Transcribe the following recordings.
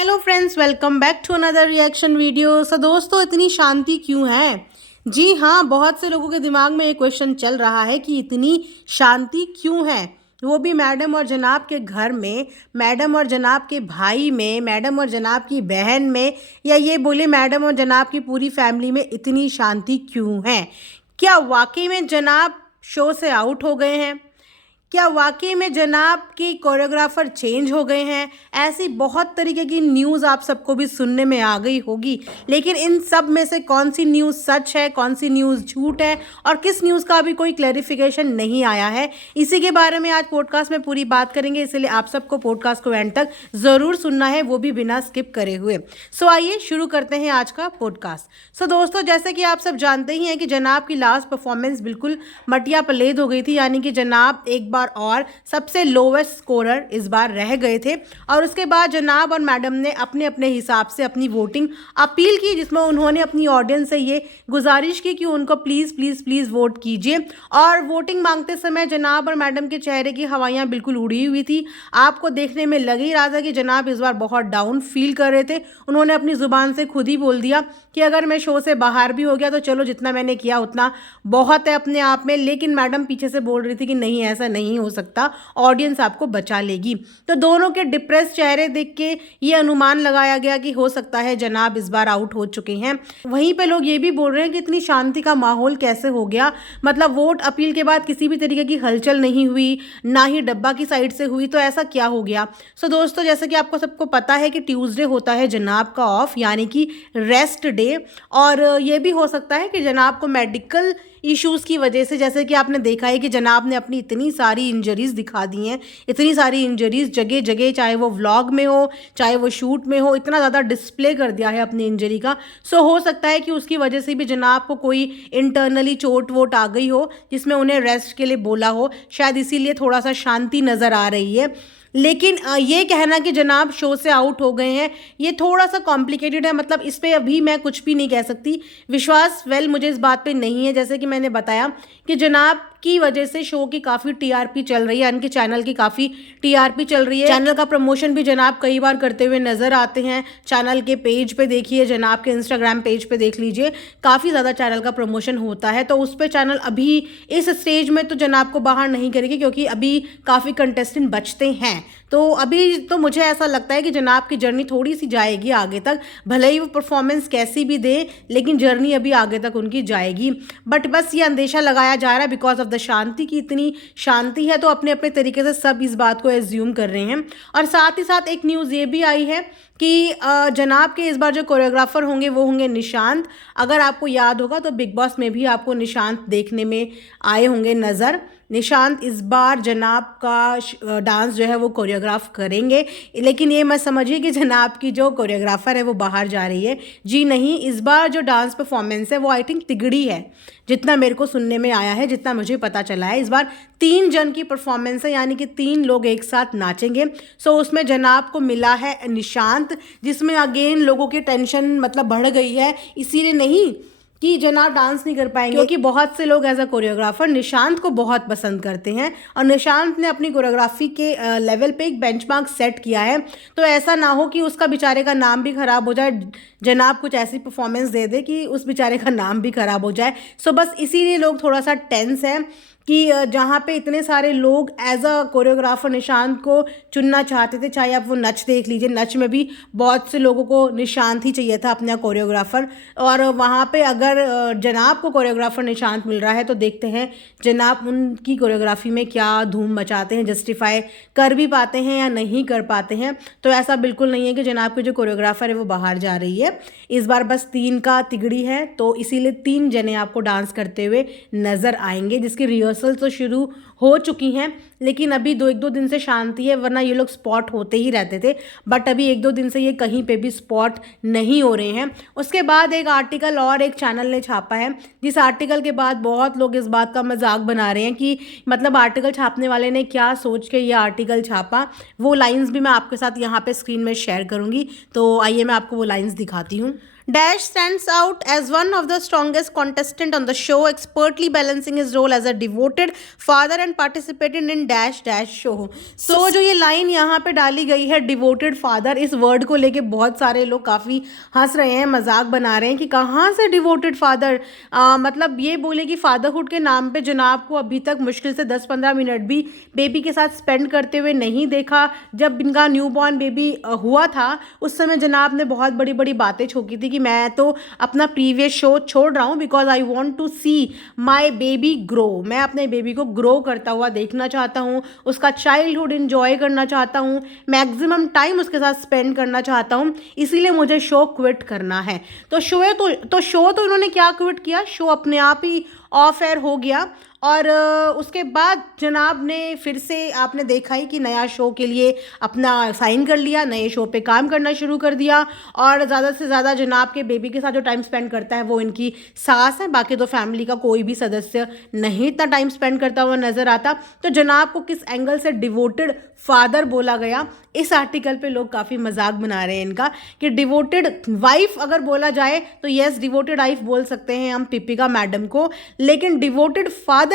Hello friends, welcome back to another reaction video. So दोस्तों, इतनी शांति क्यों है? जी हाँ, बहुत से लोगों के दिमाग में ये क्वेश्चन चल रहा है कि इतनी शांति क्यों है, वो भी मैडम और जनाब के घर में, मैडम और जनाब के भाई में, मैडम और जनाब की बहन में, या ये बोले मैडम और जनाब की पूरी फैमिली में इतनी शांति क्यों है? क्या वाकई में जनाब शो से आउट हो गए हैं? क्या वाकई में जनाब की कोरियोग्राफर चेंज हो गए हैं? ऐसी बहुत तरीके की न्यूज़ आप सबको भी सुनने में आ गई होगी, लेकिन इन सब में से कौन सी न्यूज़ सच है, कौन सी न्यूज़ झूठ है और किस न्यूज़ का अभी कोई क्लैरिफिकेशन नहीं आया है, इसी के बारे में आज पॉडकास्ट में पूरी बात करेंगे। इसलिए आप सबको पॉडकास्ट को एंड तक ज़रूर सुनना है, वो भी बिना स्किप करे हुए। सो आइए शुरू करते हैं आज का पॉडकास्ट। सो दोस्तों, जैसे कि आप सब जानते ही हैं कि जनाब की लास्ट परफॉर्मेंस बिल्कुल मटिया पलेद हो गई थी, यानी कि जनाब एक बार और सबसे लोवेस्ट स्कोरर इस बार रह गए थे। और उसके बाद जनाब और मैडम ने अपने अपने हिसाब से अपनी वोटिंग अपील की, जिसमें उन्होंने अपनी ऑडियंस से ये गुजारिश की कि उनको प्लीज़ प्लीज़ प्लीज़ वोट कीजिए। और वोटिंग मांगते समय जनाब और मैडम के चेहरे की हवाइयाँ बिल्कुल उड़ी हुई थी। आपको देखने में लग ही रहा था कि जनाब इस बार बहुत डाउन फील कर रहे थे। उन्होंने अपनी ज़ुबान से खुद ही बोल दिया कि अगर मैं शो से बाहर भी हो गया तो चलो, जितना मैंने किया उतना बहुत है अपने आप में। लेकिन मैडम पीछे से बोल रही थी कि नहीं, ऐसा नहीं हो सकता, ऑडियंस आपको बचा लेगी। तो दोनों के डिप्रेस चेहरे देख के ये अनुमान लगाया गया कि हो सकता है जनाब इस बार आउट हो चुके हैं। वहीं पे लोग ये भी बोल रहे हैं कि इतनी शांति का माहौल कैसे हो गया, मतलब वोट अपील के बाद किसी भी तरीके की हलचल नहीं हुई, ना ही डब्बा की साइड से हुई, तो ऐसा क्या हो गया? सो दोस्तों, जैसे कि आपको सबको पता है कि ट्यूसडे होता है जनाब का ऑफ, यानी कि रेस्ट डे। और ये भी हो सकता है कि जनाब को मेडिकल इश्यूज़ की वजह से, जैसे कि आपने देखा है कि जनाब ने अपनी इतनी सारी इंजरीज़ दिखा दी हैं, इतनी सारी इंजरीज़ जगह जगह, चाहे वो व्लॉग में हो चाहे वो शूट में हो, इतना ज़्यादा डिस्प्ले कर दिया है अपनी इंजरी का। सो हो सकता है कि उसकी वजह से भी जनाब को कोई इंटरनली चोट वोट आ गई हो, जिसमें उन्हें रेस्ट के लिए बोला हो, शायद इसीलिए थोड़ा सा शांति नज़र आ रही है। लेकिन ये कहना कि जनाब शो से आउट हो गए हैं, ये थोड़ा सा कॉम्प्लिकेटेड है। मतलब इस पे अभी मैं कुछ भी नहीं कह सकती। विश्वास मुझे इस बात पे नहीं है। जैसे कि मैंने बताया कि जनाब की वजह से शो की काफ़ी टीआरपी चल रही है, यानी कि चैनल की काफ़ी टीआरपी चल रही है। चैनल का प्रमोशन भी जनाब कई बार करते हुए नज़र आते हैं। चैनल के पेज पे देखिए, जनाब के इंस्टाग्राम पेज पे देख लीजिए, काफ़ी ज़्यादा चैनल का प्रमोशन होता है। तो उस पर चैनल अभी इस स्टेज में तो जनाब को बाहर नहीं करेगी, क्योंकि अभी काफ़ी कंटेस्टेंट बचते हैं। तो अभी तो मुझे ऐसा लगता है कि जनाब की जर्नी थोड़ी सी जाएगी आगे तक, भले ही वो परफॉर्मेंस कैसी भी दे, लेकिन जर्नी अभी आगे तक उनकी जाएगी। बट बस ये अंदेशा लगाया जा रहा है बिकॉज ऑफ द शांति, की इतनी शांति है तो अपने अपने तरीके से सब इस बात को एज्यूम कर रहे हैं। और साथ ही साथ एक न्यूज़ ये भी आई है कि जनाब के इस बार जो कोरियोग्राफर होंगे वो होंगे निशांत। अगर आपको याद होगा तो बिग बॉस में भी आपको निशांत देखने में आए होंगे नज़र। निशांत इस बार जनाब का डांस जो है वो कोरियोग्राफ करेंगे। लेकिन ये मत समझिए कि जनाब की जो कोरियोग्राफर है वो बाहर जा रही है, जी नहीं। इस बार जो डांस परफॉर्मेंस है वो आई थिंक तिगड़ी है, जितना मेरे को सुनने में आया है, जितना मुझे पता चला है। इस बार 3 जन की परफॉर्मेंस है, यानी कि 3 लोग एक साथ नाचेंगे। सो उसमें जनाब को मिला है निशांत, जिसमें अगेन लोगों की टेंशन मतलब बढ़ गई है। इसीलिए नहीं कि जनाब डांस नहीं कर पाएंगे, क्योंकि बहुत से लोग एज अ कोरियोग्राफर निशांत को बहुत पसंद करते हैं और निशांत ने अपनी कोरियोग्राफी के लेवल पे एक बेंचमार्क सेट किया है। तो ऐसा ना हो कि उसका बेचारे का नाम भी खराब हो जाए, जनाब कुछ ऐसी परफॉर्मेंस दे दे कि उस बेचारे का नाम भी खराब हो जाए। सो बस इसीलिए लोग थोड़ा सा टेंस हैं कि जहाँ पे इतने सारे लोग एज अ कोरियोग्राफर निशांत को चुनना चाहते थे। चाहे आप वो नच देख लीजिए, नच में भी बहुत से लोगों को निशांत ही चाहिए था अपना कोरियोग्राफर। और वहाँ पे अगर जनाब को कोरियोग्राफर निशांत मिल रहा है तो देखते हैं जनाब उनकी कोरियोग्राफी में क्या धूम मचाते हैं, जस्टिफाई कर भी पाते हैं या नहीं कर पाते हैं। तो ऐसा बिल्कुल नहीं है कि जनाब की जो कोरियोग्राफर है वो बाहर जा रही है। इस बार बस 3 का तिगड़ी है, तो इसीलिए 3 जने आपको डांस करते हुए नज़र आएंगे, जिसकी रिहर्सल तो शुरू हो चुकी हैं। लेकिन अभी 1-2 दिन से शांति है, वरना ये लोग स्पॉट होते ही रहते थे। बट अभी 1-2 दिन से ये कहीं पे भी स्पॉट नहीं हो रहे हैं। उसके बाद एक आर्टिकल और एक चैनल ने छापा है, जिस आर्टिकल के बाद बहुत लोग इस बात का मजाक बना रहे हैं कि मतलब आर्टिकल छापने वाले ने क्या सोच के ये आर्टिकल छापा। वो लाइन्स भी मैं आपके साथ यहाँ पे स्क्रीन में शेयर करूँगी, तो आइए मैं आपको वो लाइन्स दिखाती हूँ। Dash stands out as one of the strongest contestant on the show, expertly balancing his role as a devoted father and participated in dash dash show. So जो ये लाइन यहाँ पे डाली गई है डिवोटेड फादर, इस वर्ड को लेके बहुत सारे लोग काफ़ी हंस रहे हैं, मजाक बना रहे हैं कि कहाँ से डिवोटेड फादर, मतलब ये बोले कि फादरहुड के नाम पे जनाब को अभी तक मुश्किल से 10-15 मिनट भी बेबी के साथ स्पेंड करते हुए नहीं देखा। जब इनका न्यूबॉर्न बेबी हुआ था उस समय जनाब ने बहुत बड़ी बड़ी बातें छोकी थी कि मैं तो अपना प्रीवियस शो छोड़ रहा हूँ because I want to see my baby grow. मैं अपने बेबी को ग्रो करता हुआ देखना चाहता हूँ, उसका चाइल्डहुड इंजॉय करना चाहता हूँ, मैक्सिमम टाइम उसके साथ स्पेंड करना चाहता हूँ, इसीलिए मुझे शो क्विट करना है। तो शो तो इन्होंने क्या क्विट किया, शो अपने आप ही ऑफ एयर हो गया। और उसके बाद जनाब ने फिर से आपने देखा ही कि नया शो के लिए अपना साइन कर लिया, नए शो पे काम करना शुरू कर दिया। और ज़्यादा से ज़्यादा जनाब के बेबी के साथ जो टाइम स्पेंड करता है वो इनकी सास है, बाकी तो फैमिली का कोई भी सदस्य नहीं इतना टाइम स्पेंड करता हुआ नज़र आता। तो जनाब को किस एंगल से डिवोटेड फादर बोला गया, इस आर्टिकल पे लोग काफ़ी मजाक बना रहे हैं इनका कि डिवोटेड वाइफ अगर बोला जाए तो यस डिवोटेड वाइफ बोल सकते हैं हम दीपिका मैडम को, लेकिन डिवोटेड फादर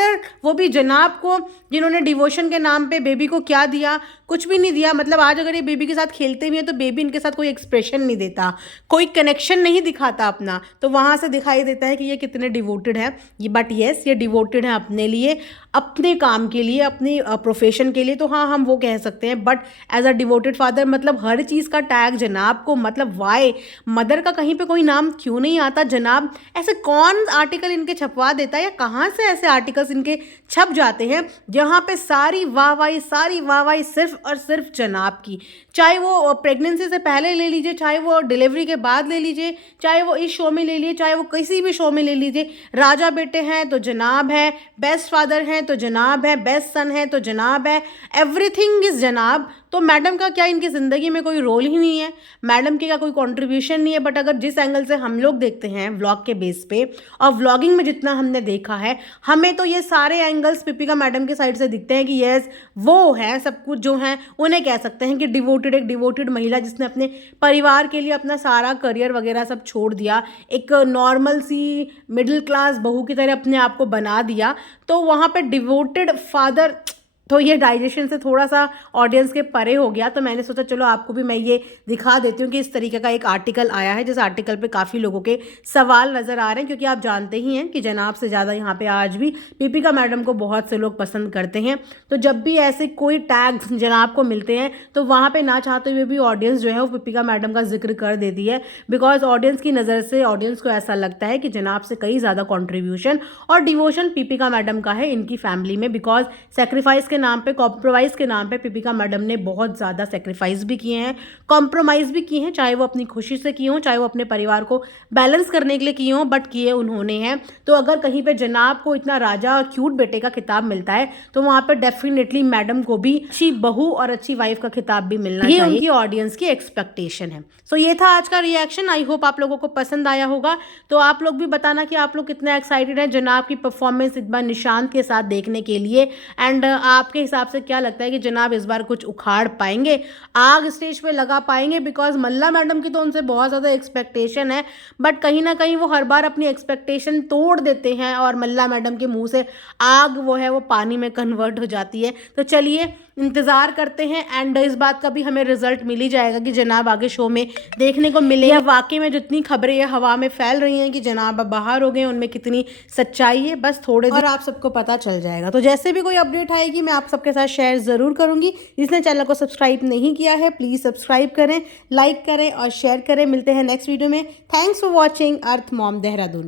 वो भी जनाब को, जिन्होंने डिवोशन के नाम पे बेबी को क्या दिया, कुछ भी नहीं दिया। मतलब आज अगर ये बेबी के साथ खेलते भी हैं तो बेबी इनके साथ कोई एक्सप्रेशन नहीं देता, कोई कनेक्शन नहीं दिखाता अपना, तो वहाँ से दिखाई देता है कि ये कितने डिवोटेड है ये। बट येस ये डिवोटेड है अपने लिए, अपने काम के लिए, अपनी प्रोफेशन के लिए, तो हाँ हम वो कह सकते हैं। But as a devoted father मतलब हर चीज़ का टैग जनाब को, मतलब वाई मदर का कहीं पे कोई नाम क्यों नहीं आता जनाब? ऐसे कौन आर्टिकल इनके छपवा देता है या कहाँ से ऐसे आर्टिकल्स इनके छप जाते हैं जहाँ पे सारी वाहवाही सिर्फ और सिर्फ जनाब की, चाहे वो प्रेगनेंसी से पहले ले लीजिए, चाहे वो डिलीवरी के बाद ले लीजिए, चाहे वो इस शो में ले लीजिए, चाहे वो किसी भी शो में ले लीजिए। राजा बेटे हैं तो जनाब है, बेस्ट फादर हैं तो जनाब है, बेस्ट सन है तो जनाब है, एवरीथिंग इज जनाब। तो मैडम का क्या इनकी ज़िंदगी में कोई रोल ही नहीं है, मैडम की क्या कोई कंट्रीब्यूशन नहीं है। बट अगर जिस एंगल से हम लोग देखते हैं व्लॉग के बेस पे, और व्लॉगिंग में जितना हमने देखा है, हमें तो ये सारे एंगल्स दीपिका मैडम के साइड से दिखते हैं कि यस वो है सब कुछ, जो है उन्हें कह सकते हैं कि डिवोटेड, एक डिवोटेड महिला जिसने अपने परिवार के लिए अपना सारा करियर वगैरह सब छोड़ दिया, एक नॉर्मल सी मिडिल क्लास बहू की तरह अपने आप को बना दिया। तो वहाँ पे डिवोटेड फादर, तो ये डाइजेशन से थोड़ा सा ऑडियंस के परे हो गया। तो मैंने सोचा चलो आपको भी मैं ये दिखा देती हूँ कि इस तरीके का एक आर्टिकल आया है, जिस आर्टिकल पे काफ़ी लोगों के सवाल नज़र आ रहे हैं, क्योंकि आप जानते ही हैं कि जनाब से ज़्यादा यहाँ पे आज भी दीपिका मैडम को बहुत से लोग पसंद करते हैं। तो जब भी ऐसे कोई टैग जनाब को मिलते हैं तो वहाँ पर ना चाहते हुए भी ऑडियंस जो है वो दीपिका मैडम का जिक्र कर देती है, बिकॉज ऑडियंस की नज़र से ऑडियंस को ऐसा लगता है कि जनाब से कई ज़्यादा कॉन्ट्रीब्यूशन और डिवोशन दीपिका मैडम का है इनकी फैमिली में। बिकॉज सेक्रीफाइस के नाम पे, कॉम्प्रोमाइज़ के नाम पे दीपिका मैडम ने बहुत ज़्यादा सेक्रीफाइस भी किए हैं, कॉम्प्रोमाइज़ भी किए हैं, चाहे वो अपनी खुशी से किए हों, चाहे वो अपने परिवार को बैलेंस करने के लिए किए हों, बट किए उन्होंने हैं। तो अगर कहीं पे जनाब को इतना राजा और क्यूट बेटे का खिताब मिलता है तो वहाँ पर डेफिनेटली मैडम को भी अच्छी बहू और अच्छी वाइफ का खिताब भी मिलना चाहिए, उनकी ऑडियंस की एक्सपेक्टेशन है। सो ये था आज का रिएक्शन, आई होप आप लोगों को पसंद आया होगा। तो आप लोग भी बताना कि आप लोग कितने एक्साइटेड हैं जनाब की परफॉर्मेंस इस बार निशांत के साथ देखने के लिए, एंड आपके हिसाब से क्या लगता है कि जनाब इस बार कुछ उखाड़ पाएंगे, आग स्टेज पे लगा पाएंगे? बिकॉज मल्ला मैडम की तो उनसे बहुत ज़्यादा एक्सपेक्टेशन है, बट कहीं ना कहीं वो हर बार अपनी एक्सपेक्टेशन तोड़ देते हैं और मल्ला मैडम के मुंह से आग वो है वो पानी में कन्वर्ट हो जाती है। तो चलिए इंतज़ार करते हैं, एंड इस बात का भी हमें रिजल्ट मिल ही जाएगा कि जनाब आगे शो में देखने को मिले या वाकई में जितनी खबरें ये हवा में फैल रही हैं कि जनाब अब बाहर हो गए, उनमें कितनी सच्चाई है, बस थोड़े दिन और आप सबको पता चल जाएगा। तो जैसे भी कोई अपडेट आएगी मैं आप सबके साथ शेयर ज़रूर करूँगी। जिसने चैनल को सब्सक्राइब नहीं किया है प्लीज़ सब्सक्राइब करें, लाइक करें और शेयर करें। मिलते हैं नेक्स्ट वीडियो में। Thanks for watching earth mom Dehradun.